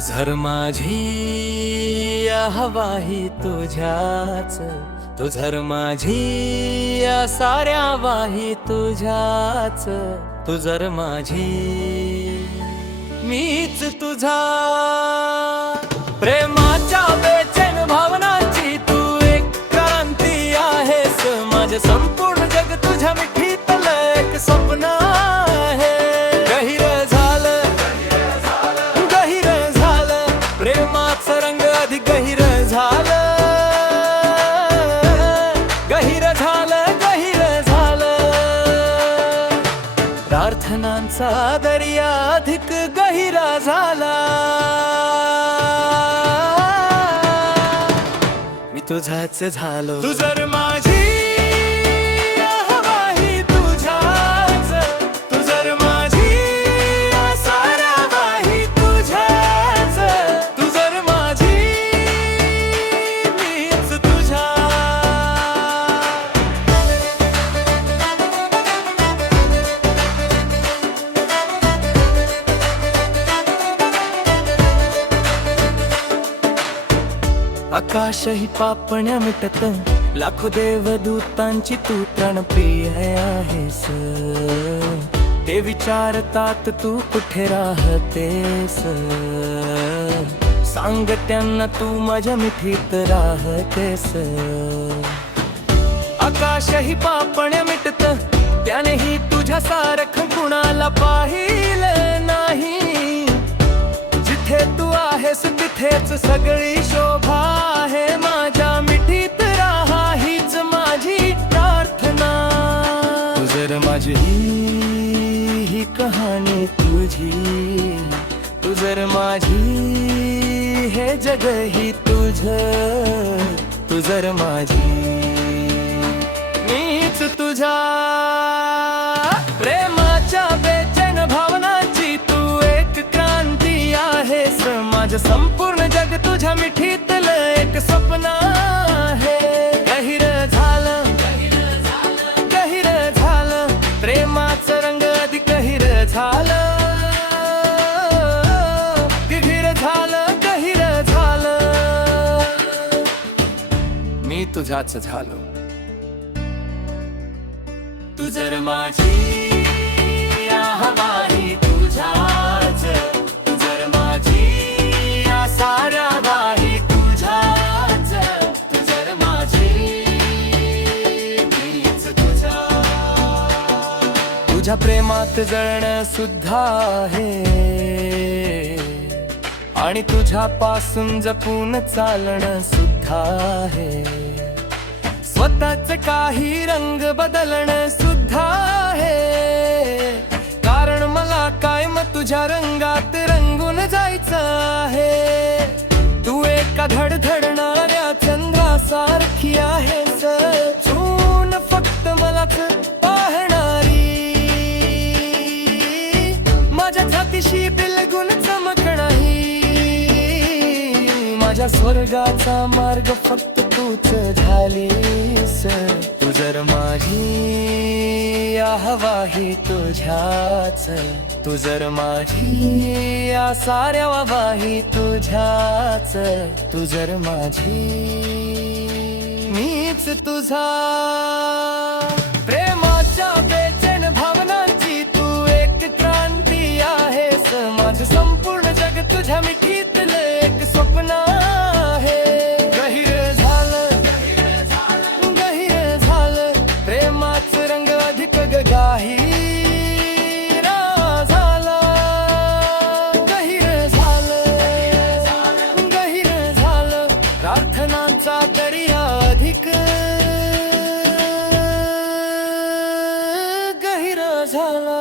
झर माझी या हवा ही तुझ्याच, तू झर माझी या साऱ्या वाही तुझ्याच, तू झर माझी मीच तुझा. प्रेमाच्या बेचैन भावनांची तू एक क्रांती आहेस, माझे संपूर्ण जग तुझ्या मिठीतलं एक स्वप्न आहे. गहिर झालं, गहिर झालं, प्रेमाचं रंग अधिक गहिर झालं, गहिर झालं, गहिर झालं. प्रार्थनांचा दर्या अधिक गहिरा झाला. मी तुझाच झालो. तू जर माझी हवा ही तुझ्याच, तू जर माझी साऱ्या वाही तुझ्याच, तू जर माझी मीच तुझ्या. आकाश ही पापण्या मिटत, लाखो देवदूतांची तू प्राणप्रिय आहेस. ते विचारतात तू कुठे राहतेस, सांग त्यांना तू माझ्या मिठीत राहतेस. आकाश ही पापण्या मिटत, त्यानेही तुझ्या सारखं कुणाला पाहिलं नाही. जिथे तू आहेस तिथेच सगळी शोभा आहे. माझ्या मिठीत राहा हीच माझी प्रार्थना. तू जर माझी ही कहाणी तुझी, तू जर माझी हे जग ही तुझ, तू जर माझी मीच तुझ्या. प्रेमाच्या बेचैन भावनांची तू एक क्रांती आहेस, माझं संपूर्ण जग तुझ्या मिठीतलं एक स्वप्न आहे. गहिर झालं, गहिर झालं, प्रेमाचं रंग अधिक गहिर झालं, गहिर झालं, गहिर झालं. मी तुझाच झालो. तू जर माझी हवा ही तुझ्याच, तू जर माझी या साऱ्या वाही तुझ्याच, तू जर माझी मीच तुझ्या. तुझ्या प्रेमात जळणं सुद्धा आहे आणि तुझ्यापासून जपून चालणं सुद्धा आहे. स्वतःच काही रंग बदलणं सुद्धा आहे, कारण मला कायम तुझ्या रंगात रंगून जायचं आहे. तू एका धडधडणाऱ्या चंद्रासारखी आहेस, चून फक्त मलाच पाहणारी. माझ्या छातीशी बिलगून चमकणारी. माझ्या स्वर्गाचा मार्ग फक्त तूच झालीस. तू जर माझी या हवा ही तुझ्याच, तू जर माझी या साऱ्या वाही तुझ्याच, तू जर माझी मीच तुझा. प्रेमाच्या बेचैन भावनांची तू एक क्रांती आहेस, माझं संपूर्ण जग तुझ्या मिठीतलं एक स्वप्न आहे. गहिर झालं, गहिर झालं, प्रेमाचं रंग अधिक गहिरा झाला. गहिर झालं, गहिर झालं, प्रार्थनांचा दर्या अधिक गहिरा झाला.